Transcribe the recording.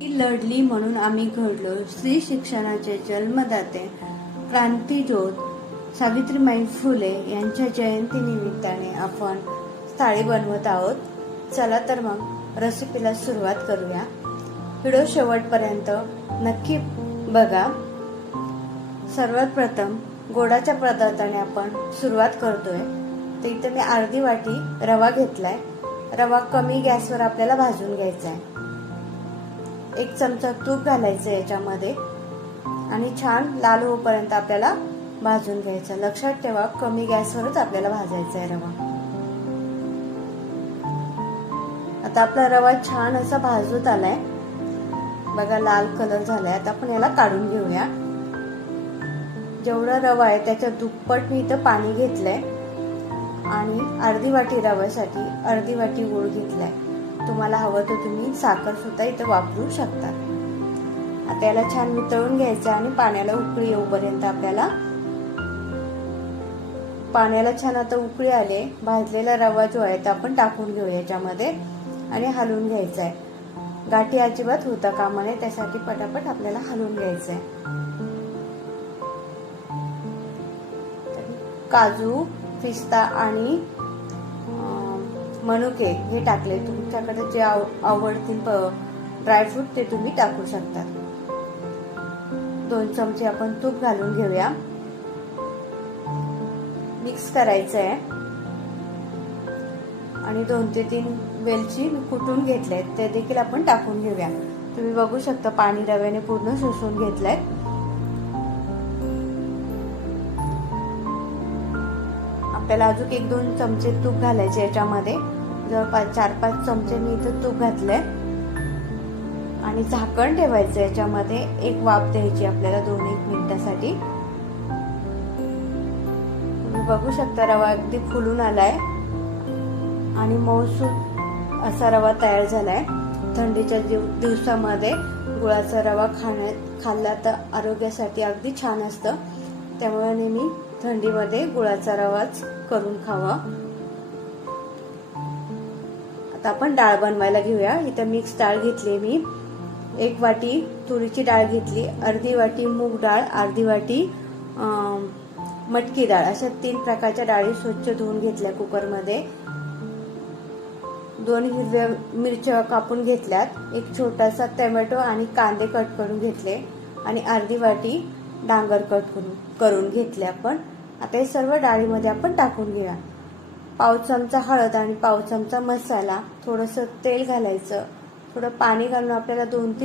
ती लढली म्हणून आम्ही घडलो. स्त्री शिक्षणाचे जन्मदाते क्रांतिज्योत सावित्रीबाई फुले यांच्या जयंती निमित्ताने आपण थाळी बनवत आहोत. चला तर मग रेसिपीला सुरुवात करूया. व्हिडिओ शेवटपर्यंत नक्की बघा. सर्वात प्रथम गोडाच्या पदार्थाने आपण सुरुवात करतोय. तर इथे मी अर्धी वाटी रवा घेतलाय. रवा कमी गॅसवर आपल्याला भाजून घ्यायचा आहे. 1 चमचा तूप घालायचं याच्यामध्ये आणि छान लाल होईपर्यंत आपल्याला भाजून घ्यायचं. लक्षात ठेवा, कमी गॅसवरच आपल्याला भाजायचा आहे रवा. आता आपला रवा छान असा भाजूत आलाय बघा, लाल कलर झालाय. आता आपण याला काढून घेऊया. जेवढा रवा आहे त्याच्या दुप्पट मी इथं पाणी घेतलंय आणि अर्धी वाटी रव्यासाठी अर्धी वाटी गूळ घेतलाय. तुम्हाला हवं तर तुम्ही साखर सुद्धा इथं वापरू शकता. आता याला छान वितळून घ्यायचं आणि पाण्याला उकळी येऊपर्यंत आपल्याला पाण्याला छान आता उकळी आले. भाजलेला रवा जो आहे तो आपण टाकून घेऊ याच्यामध्ये आणि हलवून घ्यायचा आहे. गाठी अजिबात होता कामा नये, त्यासाठी पटापट आपल्याला हलवून घ्यायचं आहे. काजू, पिस्ता आणि मनुके हे टाकले. तुमच्याकडे जे आवडतील ड्रायफ्रूट ते तुम्ही टाकू शकता. 2 चमचे आपण तूप घालून घेऊया. मिक्स करायचं आहे आणि 2 ते 3 वेलची कुटून घेतले ते देखील आपण टाकून घेऊया. तुम्ही बघू शकता पाणी रव्याने पूर्ण शोषून घेतलंय. आपल्याला अजून 1-2 चमचे तूप घालायचे याच्यामध्ये. जवळपास 4-5 चमचे मी इथं तूप घातलंय आणि झाकण ठेवायचं. याच्यामध्ये एक वाफ द्यायची आपल्याला 2-1 मिनिटासाठी. तुम्ही बघू शकता रवा अगदी फुलून आलाय आणि मऊसूत असा रवा तयार झालाय. थंडीच्या दिवसामध्ये गुळाचा रवा खाल्ला तर आरोग्यासाठी अगदी छान असतं. त्यामुळे नेहमी थंडीमध्ये गुळाचा रवाच करून खावा. आता आपण डाळ बनवायला घेऊया. इथं मिक्स डाळ घेतली मी. 1 वाटी तुरीची डाळ घेतली, अर्धी वाटी मूग डाळ, अर्धी वाटी मटकी डाळ. अशा 3 प्रकारच्या डाळी स्वच्छ धुवून घेतल्या कुकरमध्ये. 2 हिरव्या मिरच्या कापून घेतल्यात. 1 छोटासा टोमॅटो आणि कांदे कट करून घेतले आणि अर्धी वाटी डांगर कट करून घेतले आपण. आता हे सर्व डाळीमध्ये आपण टाकून घेऊया. पाव चमचा हळद आणि पाव चमचा मसाला, थोडंसं तेल घालायचं, थोडं पाणी घालून आपल्याला 2-3